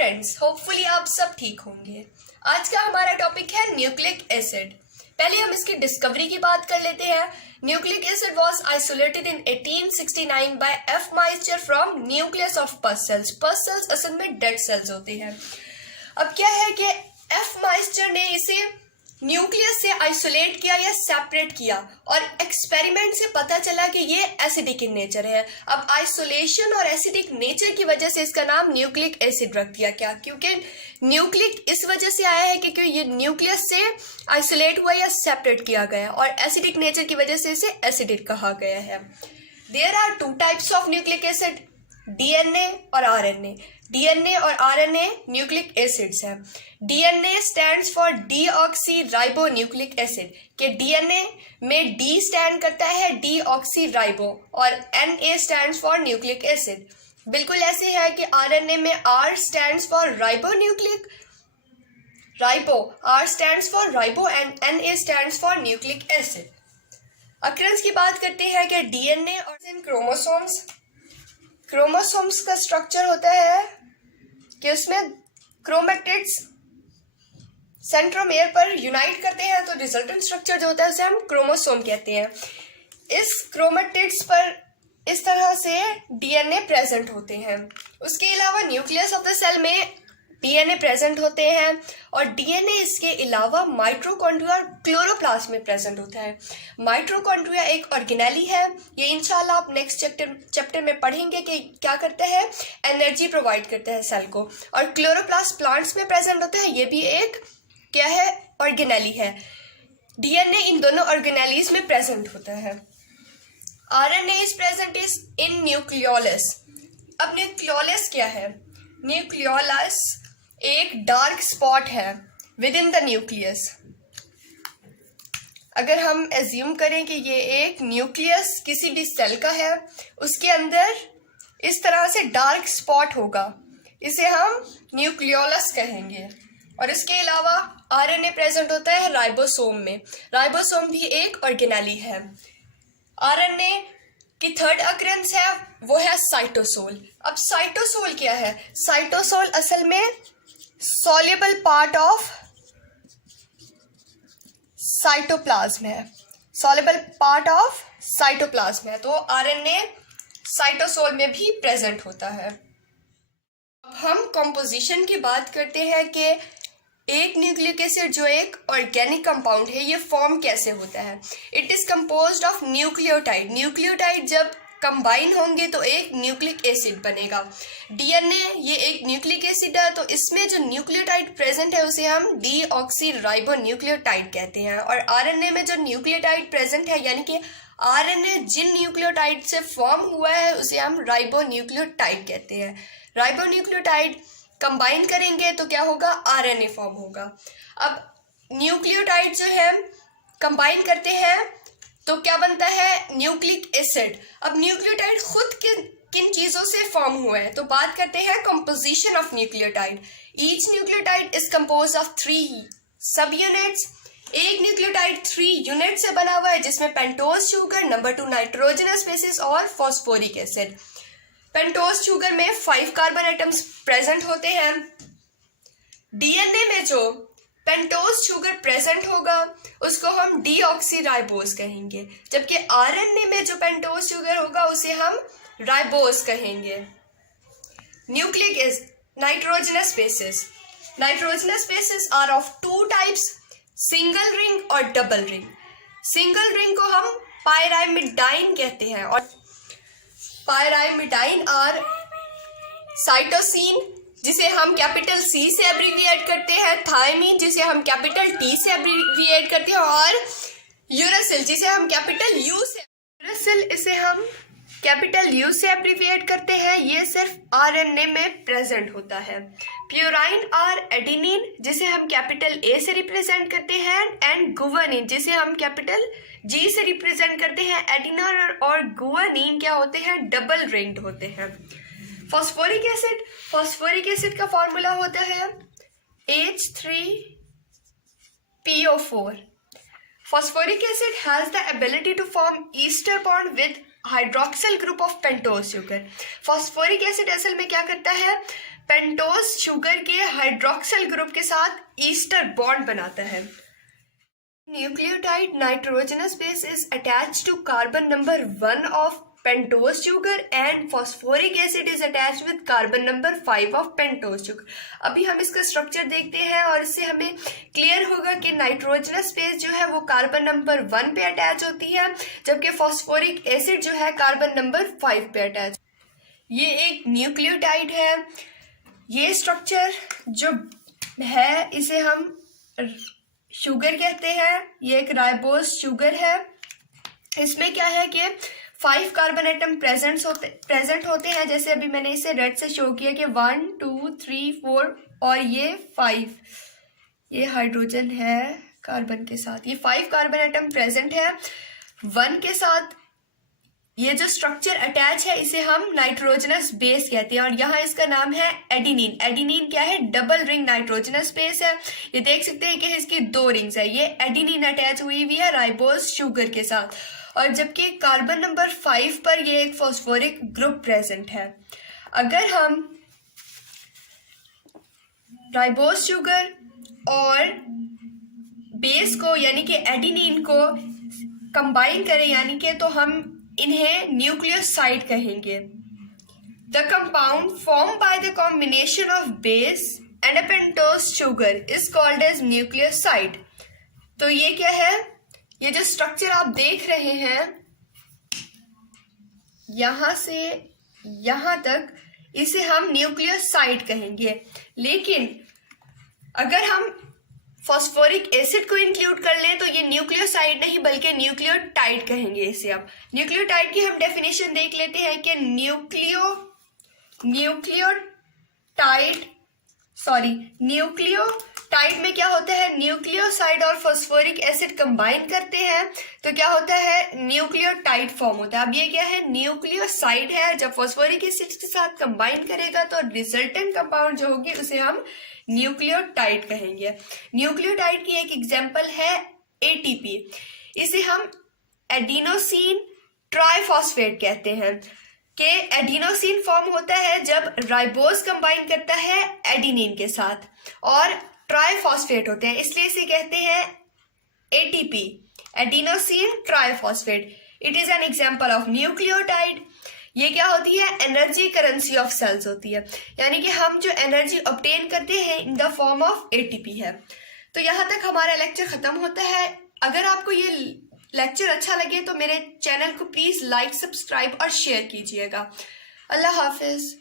Friends, hopefully आप सब ठीक होंगे। आज का हमारा टॉपिक है न्यूक्लिक एसिड। पहले हम इसकी डिस्कवरी की बात कर लेते हैं। Nucleic acid was isolated in 1869 by F Miescher from nucleus of pus cells. Pus cells असल में डेड सेल्स होते हैं। अब क्या है कि एफ माइस्टर ने इसे न्यूक्लियस से आइसोलेट किया या सेपरेट किया और एक्सपेरिमेंट से पता चला कि ये एसिडिक इन नेचर है। अब आइसोलेशन और एसिडिक नेचर की वजह से इसका नाम न्यूक्लिक एसिड रख दिया गया, क्योंकि न्यूक्लिक इस वजह से आया है क्योंकि ये न्यूक्लियस से आइसोलेट हुआ या सेपरेट किया गया और एसिडिक नेचर की वजह से इसे एसिडिक कहा गया है। There are two types of nucleic acid, DNA और आरएनए। डीएनए और आरएनए न्यूक्लिक एसिड्स हैं। DNA stands for deoxy ribo nucleic acid के डीएनए में डी स्टैंड करता है डीऑक्सी राइबो और NA stands for nucleic acid. बिल्कुल ऐसे है कि आरएनए में R stands for ribo nucleic ribo, R stands for ribo and NA stands for nucleic acid. अक्रेंस की बात करते हैं कि डीएनए और क्रोमोसोम्स क्रोमोसोम्स का स्ट्रक्चर होता है कि उसमें क्रोमेटिड्स सेंट्रोमेयर पर यूनाइट करते हैं, तो रिजल्टेंट स्ट्रक्चर जो होता है उसे हम क्रोमोसोम कहते हैं। इस क्रोमेटिड्स पर इस तरह से डीएनए प्रेजेंट होते हैं। उसके अलावा न्यूक्लियस ऑफ द सेल में डीएनए प्रेजेंट होते हैं और डीएनए इसके अलावा माइटोकॉन्ड्रिया और क्लोरोप्लास्ट में प्रेजेंट होता है। माइटोकॉन्ड्रिया एक ऑर्गेनेली है। ये इंशाल्लाह आप नेक्स्ट चैप्टर में पढ़ेंगे कि क्या करता है, एनर्जी प्रोवाइड करता है सेल को। और क्लोरोप्लास्ट प्लांट्स में प्रेजेंट होता है, ये भी एक क्या है, ऑर्गेनेली है। डीएनए इन दोनों ऑर्गेनेलीज में प्रेजेंट होता है। RNA is present in nucleolus. अब न्यूक्लियोलस क्या है? न्यूक्लियोलस एक डार्क स्पॉट है विद इन द न्यूक्लियस। अगर हम एज्यूम करें कि ये एक न्यूक्लियस किसी भी सेल का है, उसके अंदर इस तरह से डार्क स्पॉट होगा, इसे हम न्यूक्लियोलस कहेंगे। और इसके अलावा आरएनए प्रेजेंट होता है राइबोसोम में। राइबोसोम भी एक ऑर्गेनेली है। आरएनए की थर्ड अक्रेंस है वो है साइटोसोल। अब साइटोसोल क्या है? साइटोसोल असल में सॉल्युबल पार्ट ऑफ साइटोप्लाज्म है। सॉल्युबल पार्ट ऑफ साइटोप्लाज्म है, तो आरएनए साइटोसोल में भी प्रेजेंट होता है। अब हम कंपोजिशन की बात करते हैं कि एक न्यूक्लिक एसिड जो एक ऑर्गेनिक कंपाउंड है, ये फॉर्म कैसे होता है। It is composed of nucleotide. Nucleotide जब कंबाइन होंगे तो एक न्यूक्लिक एसिड बनेगा। डीएनए ये एक न्यूक्लिक एसिड है, तो इसमें जो न्यूक्लियोटाइड प्रेजेंट है उसे हम डीऑक्सी राइबो न्यूक्लियोटाइड कहते हैं। और आरएनए में जो न्यूक्लियोटाइड प्रेजेंट है, यानी कि आरएनए जिन न्यूक्लियोटाइड से फॉर्म हुआ है उसे हम राइबो न्यूक्लियोटाइड कहते हैं। राइबो न्यूक्लियोटाइड कंबाइन करेंगे तो क्या होगा, आरएनए फॉर्म होगा। अब न्यूक्लियोटाइड जो है कंबाइन करते हैं तो क्या बनता है, न्यूक्लिक एसिड। अब न्यूक्लियोटाइड खुद किन चीजों से फॉर्म हुआ है, तो बात करते हैं composition of nucleotide. Each nucleotide is compose of 3 सब यूनिट्स। एक न्यूक्लियोटाइड 3 यूनिट से बना हुआ है, जिसमें pentose sugar, number 2 nitrogenous bases और फॉस्फोरिक एसिड। पेंटोज शुगर में 5 कार्बन एटम्स प्रेजेंट होते हैं। डीएनए में जो पेंटोज शुगर प्रेजेंट होगा उसको हम डीऑक्सीराइबोज कहेंगे, जबकि आरएनए में जो पेंटोज शुगर होगा उसे हम राइबोज कहेंगे। Nucleic acid nitrogenous bases. Nitrogenous bases are of 2 types, single ring और डबल रिंग। सिंगल रिंग को हम पायरामिडाइन कहते हैं और पायरामिडाइन और साइटोसिन जिसे हम कैपिटल सी से एब्रीविएट करते हैं, थायमीन जिसे हम कैपिटल टी से एब्रीविएट करते हैं और यूरासिल जिसे हम कैपिटल यू से यूरासिल इसे हम कैपिटल यू से एब्रीविएट करते हैं। ये सिर्फ आरएनए में प्रेजेंट होता है। प्यूराइन और एडिनिन जिसे हम कैपिटल ए से रिप्रेजेंट करते हैं एंड गुवानिन जिसे हम कैपिटल जी से रिप्रेजेंट करते हैं। एडिनोन और गुवानिन क्या होते हैं, डबल रिंग्ड होते हैं। फॉस्फोरिक एसिड, फॉस्फोरिक एसिड का फॉर्मूला होता है H3PO4। Phosphoric acid has the ability to form ester bond with hydroxyl group of pentose sugar. Phosphoric acid असल में क्या करता है, पेंटोज शुगर के हाइड्रोक्सिल ग्रुप के साथ ईस्टर बॉन्ड बनाता है। Nucleotide nitrogenous base is attached to carbon number 1 of pentose sugar and phosphoric acid is attached with carbon number 5 of pentose sugar। अभी हम इसका स्ट्रक्चर देखते हैं और इससे हमें क्लियर होगा कि नाइट्रोजनस बेस जो है वो कार्बन नंबर 1 पे अटैच होती है, जबकि फॉस्फोरिक एसिड जो है कार्बन नंबर 5 पे अटैच। ये एक न्यूक्लियोटाइड है। ये स्ट्रक्चर जो है इसे हम शुगर कहते हैं। ये एक राइबोज शुगर है। इसमें क्या है कि 5 कार्बन एटम प्रेजेंट होते हैं, जैसे अभी मैंने इसे रेड से शो किया कि 1 2 3 4 और ये 5, ये हाइड्रोजन है कार्बन के साथ। ये 5 कार्बन एटम प्रेजेंट है 1 के साथ। ये जो स्ट्रक्चर अटैच है इसे हम नाइट्रोजनस बेस कहते हैं और यहाँ इसका नाम है एडिनिन। एडिनिन क्या है, डबल रिंग नाइट्रोजनस बेस है। ये देख सकते हैं कि इसकी 2 रिंग्स है। ये एडिनिन अटैच हुई हुई है राइबोज शुगर के साथ, और जबकि कार्बन नंबर 5 पर ये एक फॉस्फोरिक ग्रुप प्रेजेंट है। अगर हम राइबोज शुगर और बेस को यानी कि एडिनिन को कंबाइन करें यानी कि, तो हम इन्हें न्यूक्लियोसाइड कहेंगे। The compound form by the combination of base and a pentose sugar is called as nucleoside. तो ये क्या है, ये जो स्ट्रक्चर आप देख रहे हैं यहां से यहां तक, इसे हम न्यूक्लियोसाइड कहेंगे। लेकिन अगर हम फॉस्फोरिक एसिड को इंक्लूड कर लें तो ये न्यूक्लियोसाइड नहीं बल्कि न्यूक्लियोटाइड कहेंगे इसे। अब न्यूक्लियोटाइड की हम डेफिनेशन देख लेते हैं कि न्यूक्लियोटाइड में क्या होता है, न्यूक्लियोसाइड और फॉस्फोरिक एसिड कंबाइन करते हैं तो क्या होता है, न्यूक्लियोटाइड फॉर्म होता है। अब ये क्या है, न्यूक्लियोसाइड है। जब फॉस्फोरिक एसिड के साथ कंबाइन करेगा तो रिजल्टेंट कंपाउंड जो होगी उसे हम न्यूक्लियोटाइड कहेंगे। न्यूक्लियोटाइड की एक एग्जांपल है एटीपी। इसे हम एडिनोसिन ट्राइफॉस्फेट कहते हैं कि एडिनोसिन फॉर्म होता है जब राइबोज कंबाइन करता है एडिनिन के साथ, और ट्राइफॉस्फेट होते हैं इसलिए इसे कहते हैं ATP, adenosine triphosphate. It is an example of nucleotide. ये क्या होती है, एनर्जी करेंसी ऑफ सेल्स होती है, यानी कि हम जो एनर्जी ऑब्टेन करते हैं in the form of ATP है। तो यहाँ तक हमारा लेक्चर खत्म होता है। अगर आपको ये लेक्चर अच्छा लगे तो मेरे चैनल को प्लीज लाइक, सब्सक्राइब और शेयर कीजिएगा। अल्लाह हाफिज।